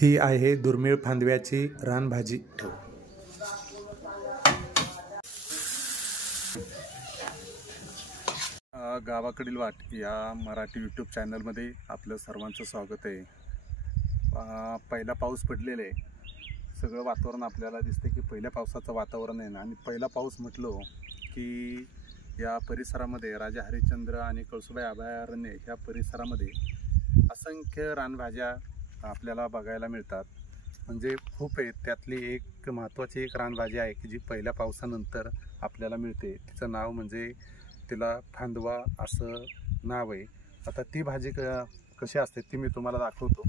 ही आहे दुर्मिळ फांदव्याची रानभाजी। गावाकडील वाट या मराठी यूट्यूब चॅनलमध्ये आपलं सर्वांचं स्वागत आहे। पहिला पाऊस पडलेला आहे, सगळं वातावरण आपल्याला दिसते की पहिल्या पावसाचं वातावरण आहे ना। आणि पहिला पाऊस म्हटलो की या परिसरामध्ये राजा हरिश्चंद्र आणि कळसुबाई अभयारण्य ह्या परिसरामध्ये असंख्य रानभाज्या आपल्याला बघायला मिळतात। म्हणजे खूप आहे, त्यातली एक महत्त्वाची एक रानभाजी आहे की जी पहिल्या पावसानंतर आपल्याला मिळते। तिचं नाव म्हणजे तिला फांदवा असं नाव आहे। आता ती भाजी कशी असते ती मी तुम्हाला दाखवतो।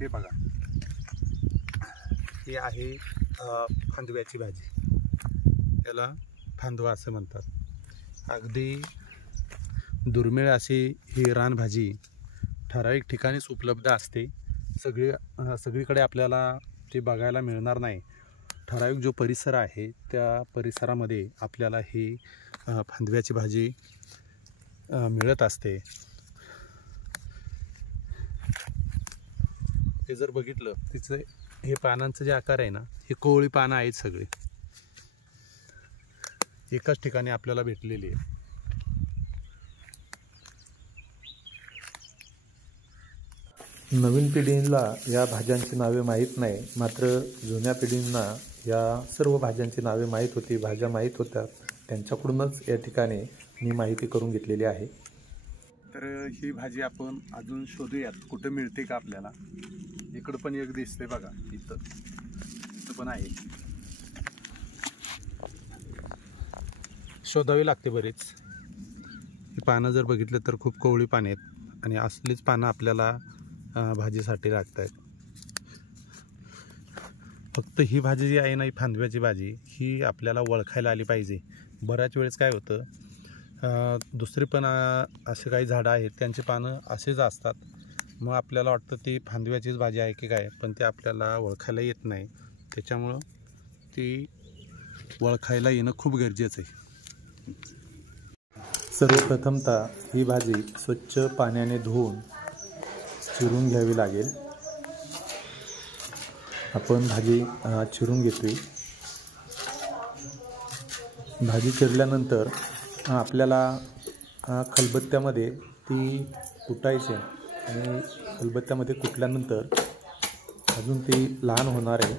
हे बघा, ही आहे फांदव्याची भाजी, त्याला फांदवा असं म्हणतात। अगदी दुर्मिळ अशी ही रानभाजी ठराविक ठिकाणीच उपलब्ध असते। सगळीकडे आपल्याला ती बघायला मिळणार नाही। ठराविक जो परिसर आहे त्या परिसरामध्ये आपल्याला ही फांदव्याची भाजी मिळत असते। हे जर बघितलं, तिचं हे पानांचं जे आकार आहे ना, हे कोवळी पानं आहेत, सगळे एकाच ठिकाणी आपल्याला भेटलेली आहे। नवीन पिढीला या भाज्यांची नावे माहीत नाही, मात्र जुन्या पिढींना या सर्व भाज्यांची नावे माहीत होती, भाज्या माहीत होत्या। त्यांच्याकडूनच या ठिकाणी मी माहिती करून घेतलेली आहे। तर ही भाजी आपण अजून शोधूयात कुठे मिळते का आपल्याला। इकडं पण एक दिसते बघा, इथं पण आहे, शोधावी लागते बरेच। ही पानं जर बघितलं तर खूप कोवळी पाने आहेत आणि असलीच पानं आपल्याला भाजीसाठी लागत आहेत। फक्त ही भाजी जी आहे ना, ही फांदव्याची भाजी, ही आपल्याला ओळखायला आली पाहिजे। बऱ्याच वेळेस काय होतं, दुसरे पण असे काही झाडं आहेत त्यांची पानं असेच असतात, मग आपल्याला वाटतं ती फांदव्याचीच भाजी आहे की काय, पण ते आपल्याला ओळखायला येत नाही। त्याच्यामुळं ती ओळखायला येणं खूप गरजेचं आहे। सर्वप्रथमतः ही भाजी स्वच्छ पाण्याने धुवून चिरून घ्यावी लागेल। आपण भाजी चिरून घेतोय। भाजी चिरल्यानंतर आपल्याला खलबत्त्यामध्ये ती कुटायची आणि खलबत्त्यामध्ये कुटल्यानंतर अजून ती लहान होणार आहे।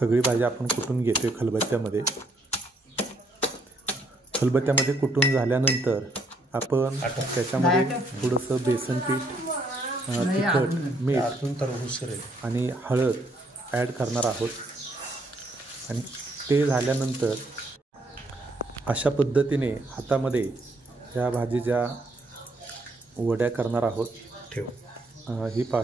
सगळी भाजी आपण कुटून घेतोय खलबत्त्यामध्ये। खलबत्त्यामध्ये कुटून झाल्यानंतर आपण त्याच्यामध्ये थोडंसं बेसन पीठ, तिखट, मीठ आणि हळद ॲड करणार आहोत। आणि ते झाल्यानंतर अशा पद्धतीने हातामध्ये या भाजीच्या वड्या करणार आहोत।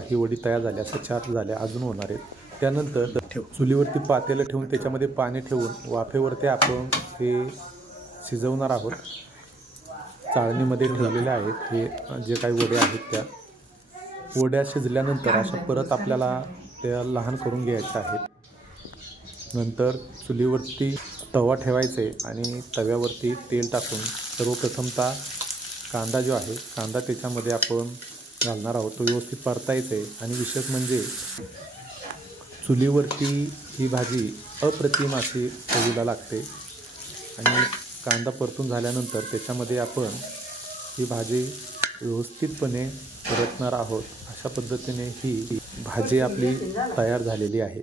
ही वडी तयार झाली, असं 4 झाल्या, अजून होणार आहेत। त्यानंतर चुलीवरती पातेलं ठेवून त्याच्यामध्ये पाणी ठेवून वाफेवरती आपण हे शिजवणार आहोत। चाळणीमध्ये ठेवलेल्या आहेत हे जे काही वडे आहेत, त्या वड्या शिजल्यानंतर अशा परत आपल्याला त्या लहान करून घ्यायच्या आहेत। नंतर चुलीवरती तवा ठेवायचे आणि तव्यावरती तेल टाकून सर्वप्रथमतः कांदा जो आहे, कांदा त्याच्यामध्ये आपण घालणार आहोत, तो व्यवस्थित परतायचा आहे। आणि विशेष म्हणजे चुलीवरती ही भाजी अप्रतिम अशी चवीला लागते। आणि कांदा परतून झाल्यानंतर त्याच्यामध्ये आपण ही भाजी व्यवस्थितपणे परतणार आहोत। अशा पद्धतीने ही भाजी आपली तयार झालेली आहे।